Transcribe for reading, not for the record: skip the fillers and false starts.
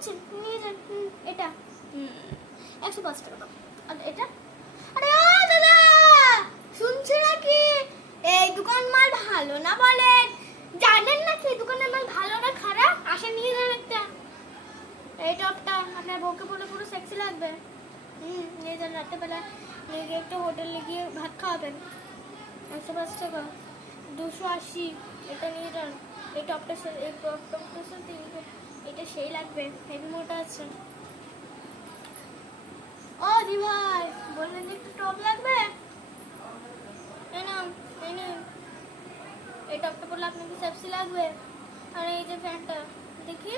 আছে নিয়ে যান। এটা 105 টাকা দাও। আর এটা আরে ও দাদা শুনছে নাকি? এই দোকান মাল ভালো না বলেন, জানেন নাকি দোকানের মাল ভালো না খারাপ? আসে নিয়ে যান একটা। এই টপটা আপনার বউকে পরে পুরো সেক্সি লাগবে। নিয়ে যান, রাত্রেবেলা নিয়ে গিয়ে একটা হোটেলে গিয়ে ভাত খাওয়াবেন। 105 টাকা, 280। এটা নিয়ে যান। এই টপটা এই টপটা 300, এটা সেই লাগবে, হেভি মোটা আছে। ও দি ভাই বললেন যে একটু টপ লাগবে, এই নাও, এই নিন। এই টপটা পরলে আপনাকে সেক্সি লাগবে। আর এই যে প্যান্টটা দেখি